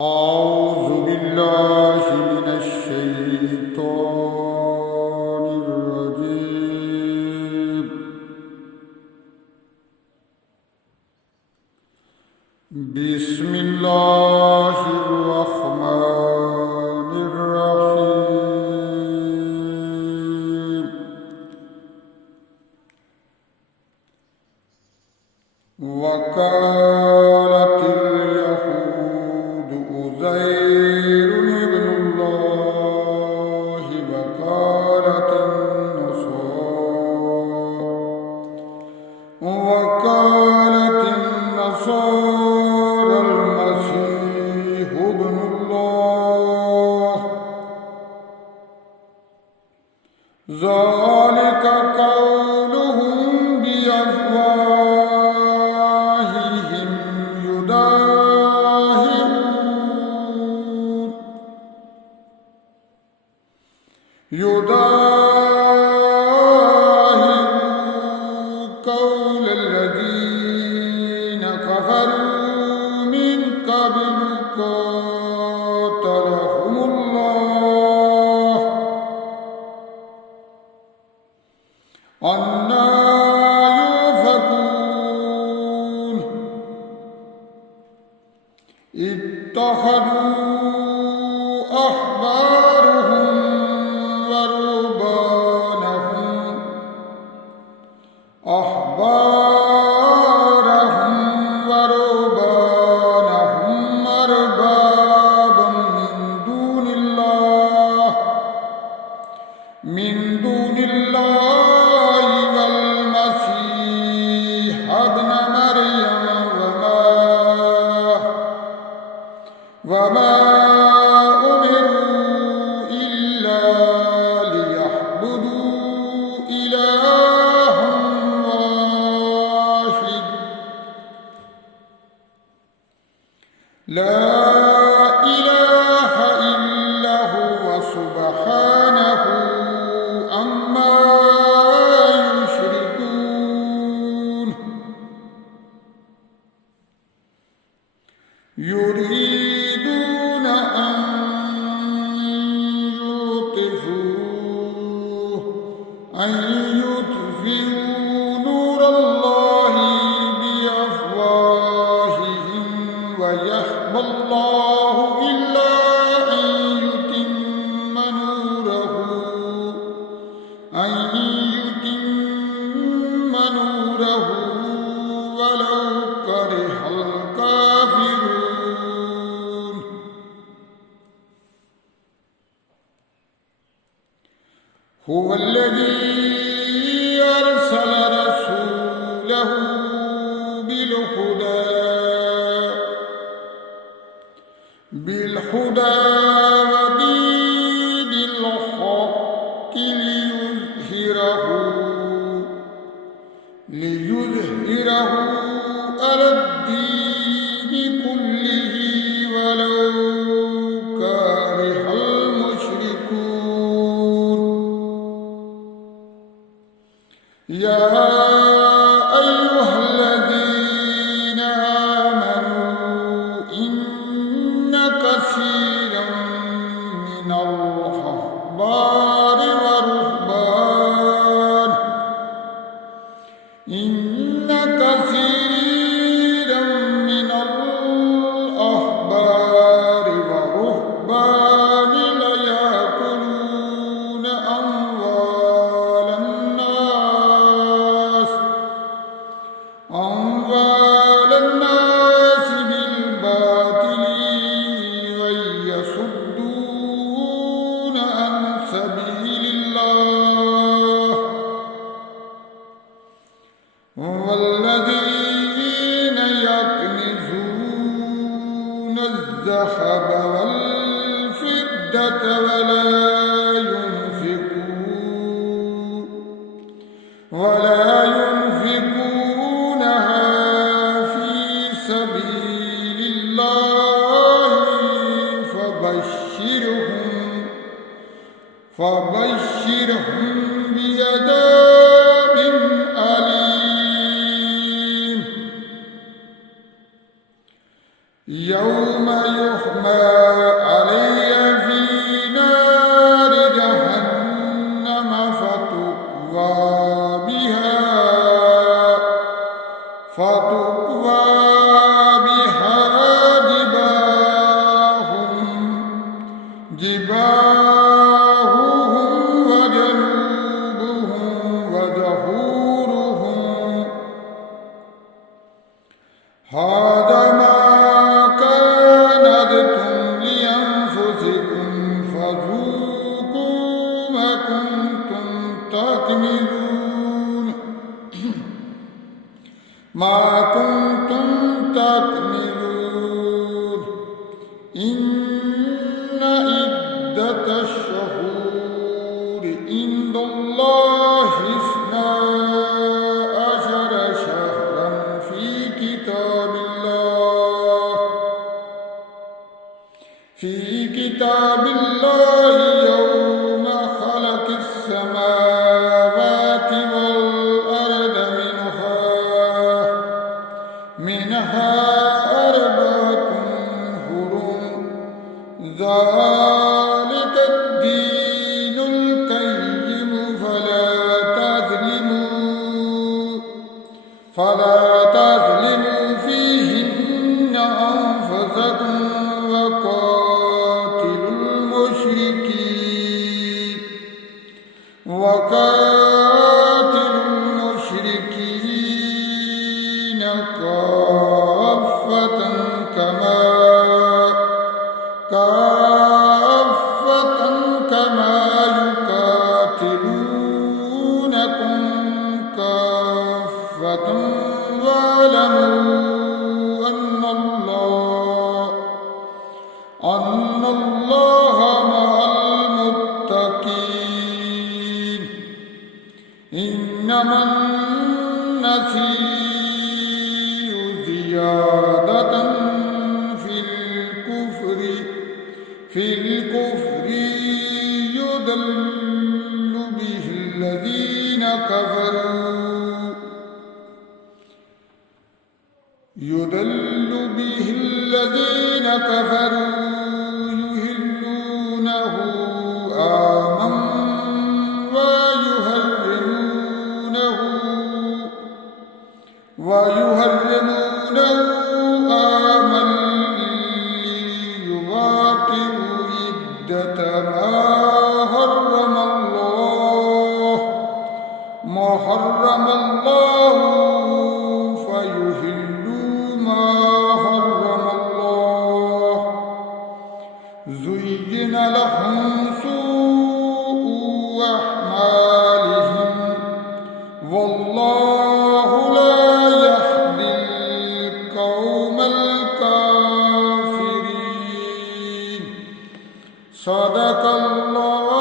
أعوذ بالله من الشيطان الرجيم. بسم الله الرحمن الرحيم. وقالت اليهود عزير ابن الله وقالت النصارى المسيح ابن الله. ذلك قولهم بأفواههم يداهئون قول الذين كفروا من قبل قاتلهم الله أنى يؤفكون. اتخذوا أحبارهم ورهبانهم أربابا من دون الله والمسيح ابن مريم وما أمروا إلا ليعبدوا إلها واحد لا إله إلا هو سبحانه عما يشركون. يريدون أن يطفئوا نور الله بأفواههم ويأبى الله إلا أن يتم نوره ولو كره الكافرون. هو الذي أرسل رسوله بالهدى ودين الحق ليظهره على الدين كله ولو كره المشركون. يا أيها الذين آمنوا إن كثيرا من الأحبار والرهبان ليأكلون أموال الناس بالباطل ويصدون عن سبيل الله. والذين يكنزون الذهب والفضة ولا ينفقونها في سبيل الله فبشرهم بعذاب أليم. يوم يوم يحمى علي في نار جهنم فتقوى بها جباههم وجنوبهم وظهورهم هذا ما كنتم لأنفسكم فذوقوا ما كنتم تكنزون ما كنتم تكنزون إن عدة الشهور عند الله 12 شهرا في كتاب الله يوم خلق السماوات والأرض منها 4 حرم ذلك الدين القيم فلا تظلموا فيهن أنفسكم وقاتلوا المشركين كافة كما يقاتلونكم كافة واعلموا أن الله مع المتقين إنما النسيء زيادة في الكفر يضل به الذين كفروا يهلونه عاما ويهرمونه عاما ليواطئوا عدة ما حرم الله فيحلوا ما حرم الله زين لهم سوء أعمالهم والله لا يهدي القوم الكافرين صدق الله